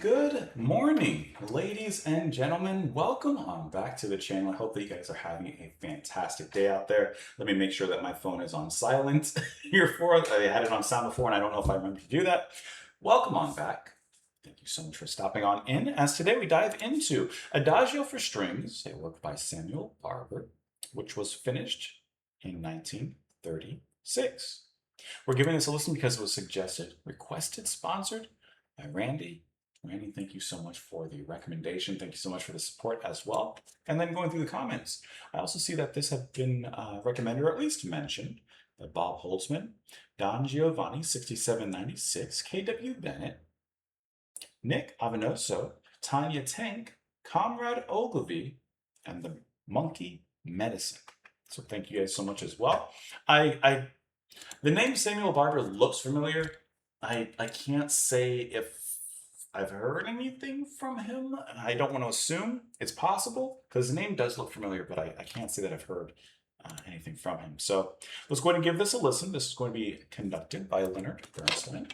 Good morning, ladies and gentlemen. Welcome on back to the channel. I hope that you guys are having a fantastic day out there. Let me make sure that my phone is on silent here for it. I had it on sound before and I don't know if I remember to do that. Welcome on back. Thank you so much for stopping on in, as today we dive into Adagio for Strings, a work by Samuel Barber, which was finished in 1936. We're giving this a listen because it was suggested, requested, sponsored by Randy. Randy, thank you so much for the recommendation. Thank you so much for the support as well. And then going through the comments, I also see that this had been recommended, or at least mentioned, by Bob Holtzman, Don Giovanni, 6796, KW Bennett, Nick Avenoso, Tanya Tank, Comrade Ogilvy, and the Monkey Medicine. So thank you guys so much as well. The name Samuel Barber looks familiar. I can't say if I've heard anything from him. I don't want to assume. It's possible because the name does look familiar, but I can't say that I've heard anything from him. So let's go ahead and give this a listen. This is going to be conducted by Leonard Bernstein.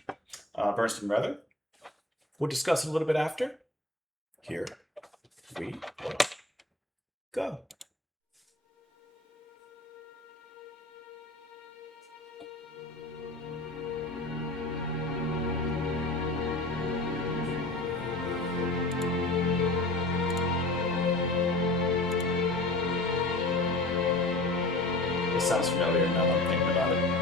We'll discuss it a little bit after. Here we go. This sounds familiar now that I'm thinking about it.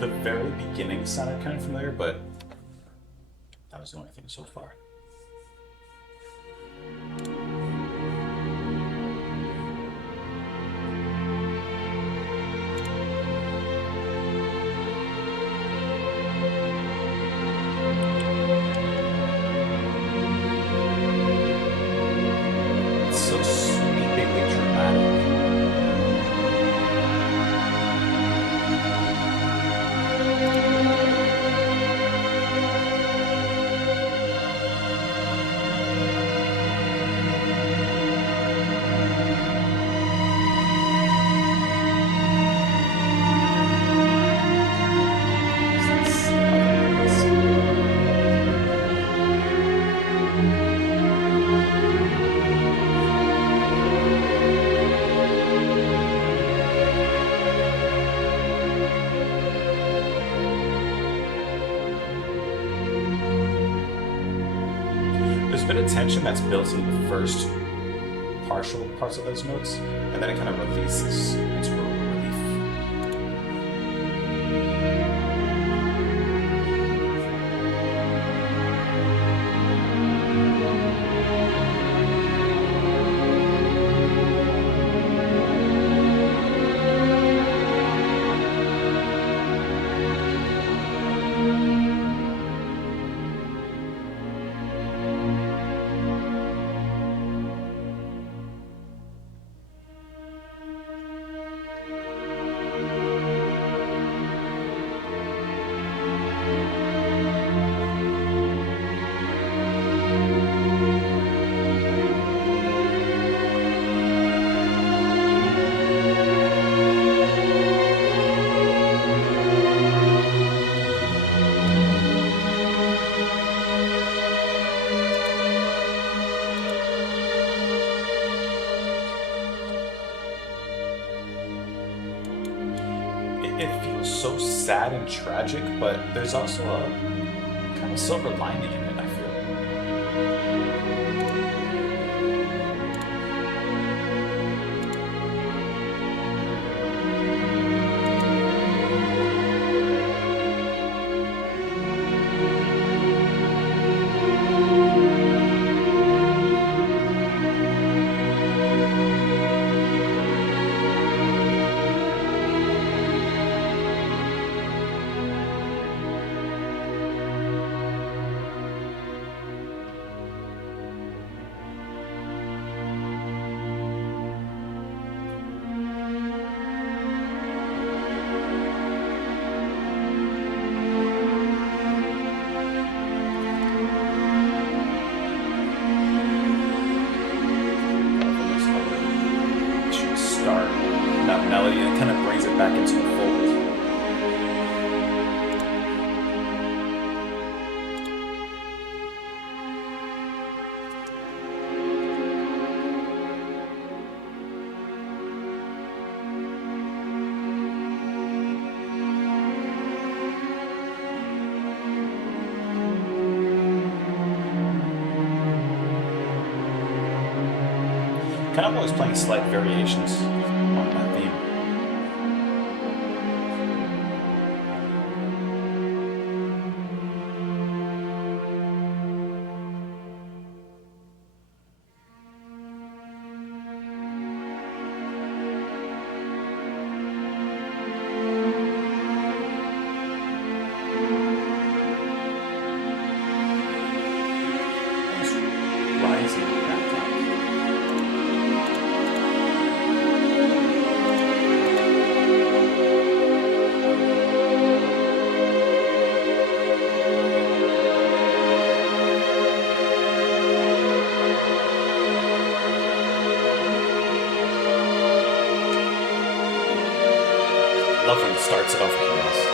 The very beginning sounded kind of familiar, but that was the only thing so far. It's so sweepingly dramatic. There's a bit of tension that's built in the first partial parts of those notes, and then it kind of releases into a relief. It feels so sad and tragic, but there's also a kind of silver lining in it, I feel. melody and it kind of brings it back into the fold. Kind of always playing slight variations on that theme. Rising back up. Love when it starts it off with this.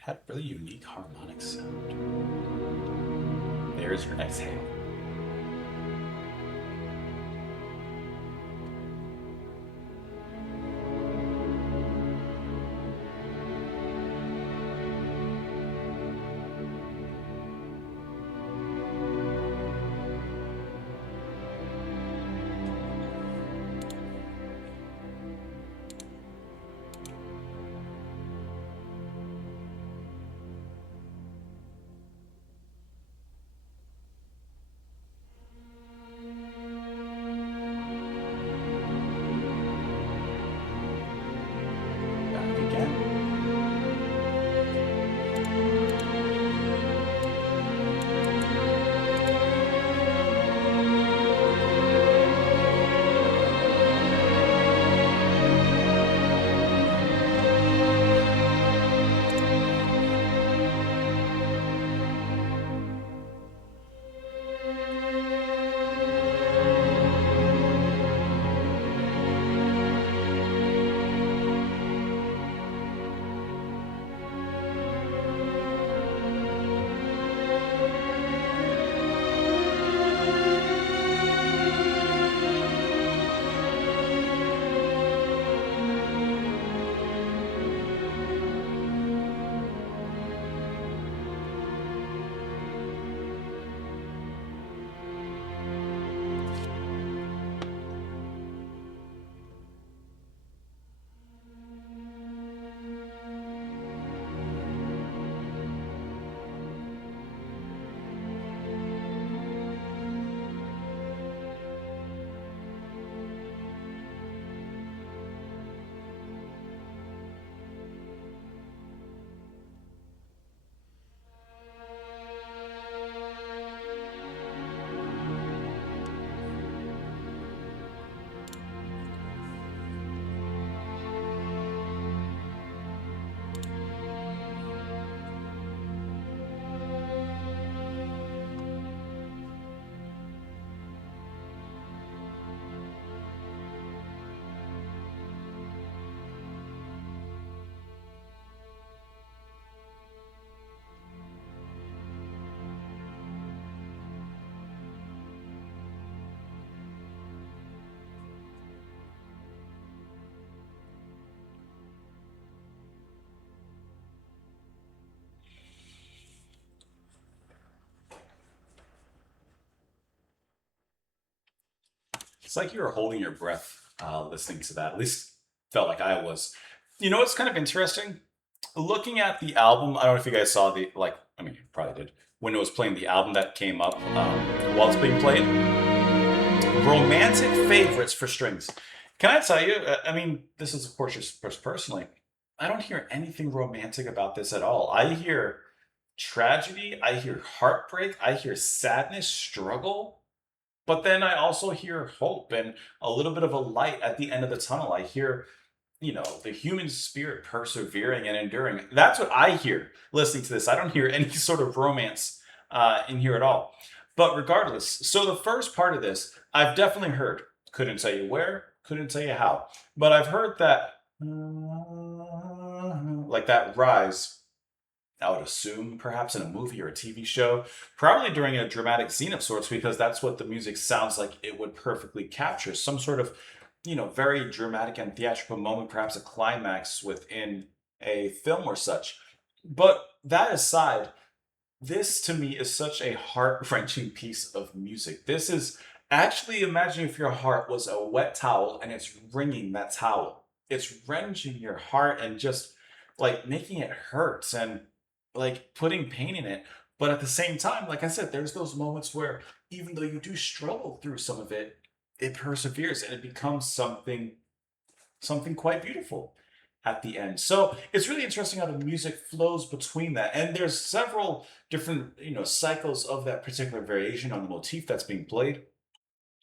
Had really unique harmonic sound. There's your exhale. It's like you were holding your breath listening to that. At least felt like I was. You know what's kind of interesting? Looking at the album, I don't know if you guys saw the like. I mean, you probably did when it was playing the album that came up while it's being played. Romantic favorites for strings. Can I tell you? I mean, this is of course just personally. I don't hear anything romantic about this at all. I hear tragedy. I hear heartbreak. I hear sadness, struggle. But then I also hear hope and a little bit of a light at the end of the tunnel. I hear, the human spirit persevering and enduring. That's what I hear listening to this. I don't hear any sort of romance in here at all. But regardless, so the first part of this, I've definitely heard. Couldn't tell you where, couldn't tell you how. But I've heard that, like that rise I would assume perhaps in a movie or a TV show, probably during a dramatic scene of sorts, because that's what the music sounds like it would perfectly capture. Some sort of, very dramatic and theatrical moment, perhaps a climax within a film or such. But that aside, this to me is such a heart wrenching piece of music. This is actually imagine if your heart was a wet towel and it's wringing that towel. It's wrenching your heart and just like making it hurt and like putting pain in it. But at the same time, like I said, there's those moments where even though you do struggle through some of it, it perseveres and it becomes something quite beautiful at the end. So it's really interesting how the music flows between that. And there's several different, cycles of that particular variation on the motif that's being played.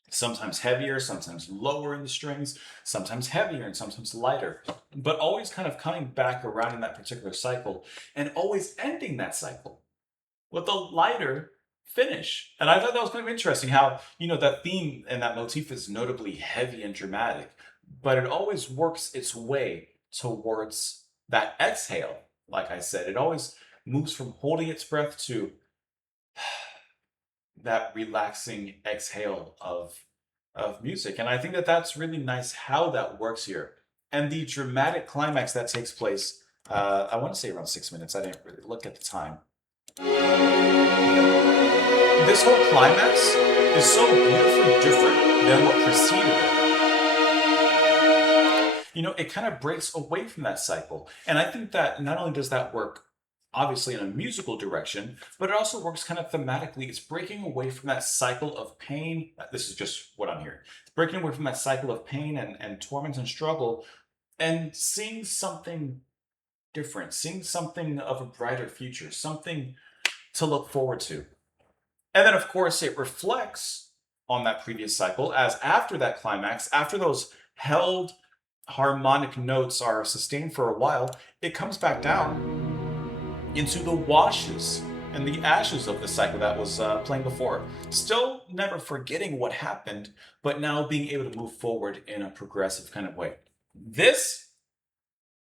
Sometimes heavier, sometimes lower in the strings, sometimes heavier and sometimes lighter, but always kind of coming back around in that particular cycle and always ending that cycle with a lighter finish. And I thought that was kind of interesting how, that theme and that motif is notably heavy and dramatic, but it always works its way towards that exhale. Like I said, it always moves from holding its breath to that relaxing exhale of music. And I think that that's really nice how that works here. And the dramatic climax that takes place, I want to say around 6 minutes. I didn't really look at the time. This whole climax is so beautifully different than what preceded it. It kind of breaks away from that cycle. And I think that not only does that work obviously in a musical direction, but it also works kind of thematically. It's breaking away from that cycle of pain. This is just what I'm hearing. It's breaking away from that cycle of pain and torment and struggle and seeing something different, seeing something of a brighter future, something to look forward to. And then, of course, it reflects on that previous cycle as after that climax, after those held harmonic notes are sustained for a while, it comes back down into the washes and the ashes of the cycle that was playing before. Still never forgetting what happened, but now being able to move forward in a progressive kind of way. That's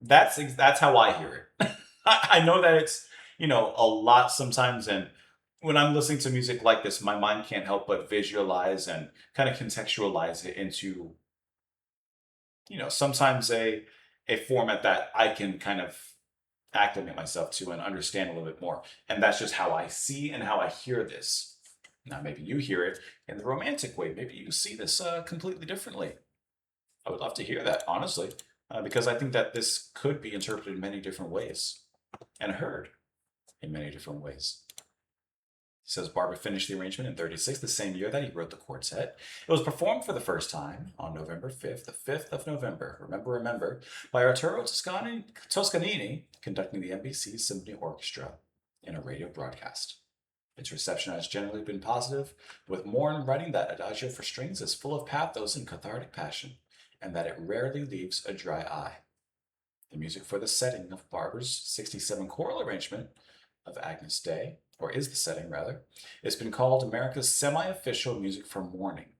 how I hear it. I know that it's a lot sometimes, and when I'm listening to music like this, my mind can't help but visualize and kind of contextualize it into sometimes a format that I can kind of acclimate myself to and understand a little bit more. And that's just how I see and how I hear this. Now, maybe you hear it in the romantic way. Maybe you see this completely differently. I would love to hear that, honestly, because I think that this could be interpreted in many different ways and heard in many different ways. He says Barber finished the arrangement in 36, the same year that he wrote the quartet. It was performed for the first time on November 5th, the 5th of November, remember, by Arturo Toscanini, conducting the NBC Symphony Orchestra in a radio broadcast. Its reception has generally been positive, with Morn writing that Adagio for strings is full of pathos and cathartic passion, and that it rarely leaves a dry eye. The music for the setting of Barber's 67 choral arrangement of Agnus Dei, or is the setting rather, it's been called America's semi-official music for mourning.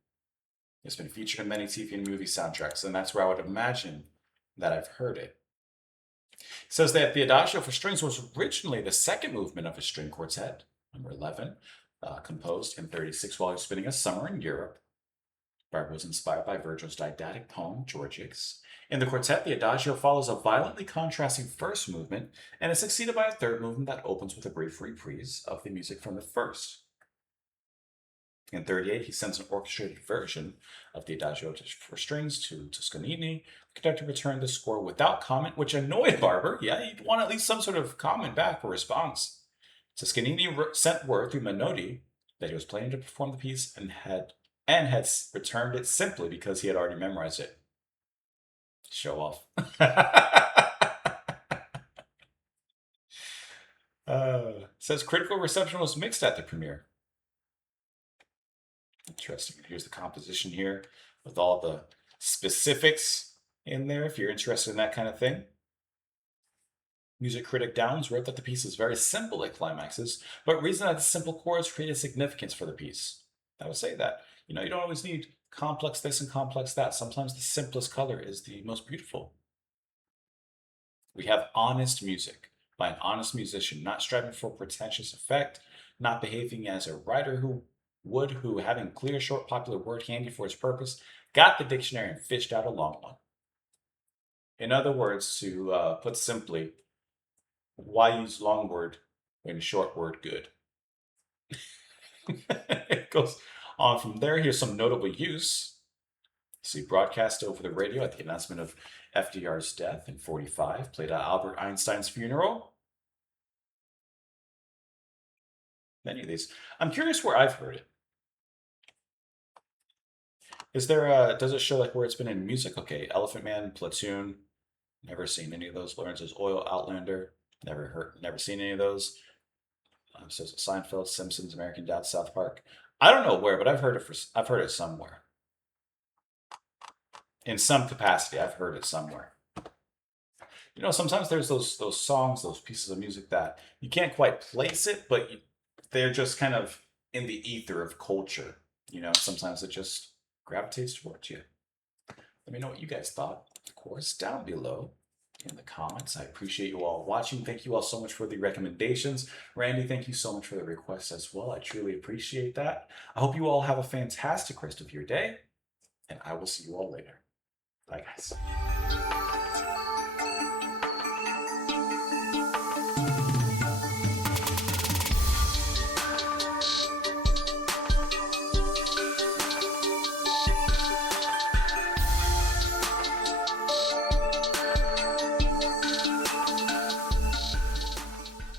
It's been featured in many TV and movie soundtracks, and that's where I would imagine that I've heard it. It says that the Adagio for strings was originally the second movement of a string quartet, number 11, composed in 36 while he was spending a summer in Europe. Barber was inspired by Virgil's didactic poem, Georgics. In the quartet, the Adagio follows a violently contrasting first movement and is succeeded by a third movement that opens with a brief reprise of the music from the first. In 38, he sends an orchestrated version of the Adagio for strings to Toscanini. The conductor returned the score without comment, which annoyed Barber. Yeah, he'd want at least some sort of comment back or response. Toscanini sent word through Menotti that he was planning to perform the piece and had returned it simply because he had already memorized it. Show off. Says critical reception was mixed at the premiere. Interesting. Here's the composition here with all the specifics in there if you're interested in that kind of thing. Music critic Downs wrote that the piece is very simple at climaxes, but reason that the simple chords created significance for the piece. I would say that. You don't always need complex this and complex that. Sometimes the simplest color is the most beautiful. We have honest music by an honest musician, not striving for pretentious effect, not behaving as a writer who, having clear, short, popular word handy for its purpose, got the dictionary and fished out a long one. In other words, to put simply, why use long word when short word good? It goes on from there. Here's some notable use. See, broadcast over the radio at the announcement of FDR's death in 45, played at Albert Einstein's funeral. Many of these. I'm curious where I've heard it. Does it show like where it's been in music? Okay, Elephant Man, Platoon, never seen any of those. Lawrence's Oil, Outlander, never seen any of those. So Seinfeld, Simpsons, American Dad, South Park. I don't know where, but I've heard it somewhere. In some capacity, I've heard it somewhere. Sometimes there's those songs, those pieces of music that you can't quite place it, but they're just kind of in the ether of culture. Sometimes it just gravitates towards you. Let me know what you guys thought, of course, down below in the comments. I appreciate you all watching. Thank you all so much for the recommendations. Randy, thank you so much for the requests as well. I truly appreciate that. I hope you all have a fantastic rest of your day, and I will see you all later. Bye, guys.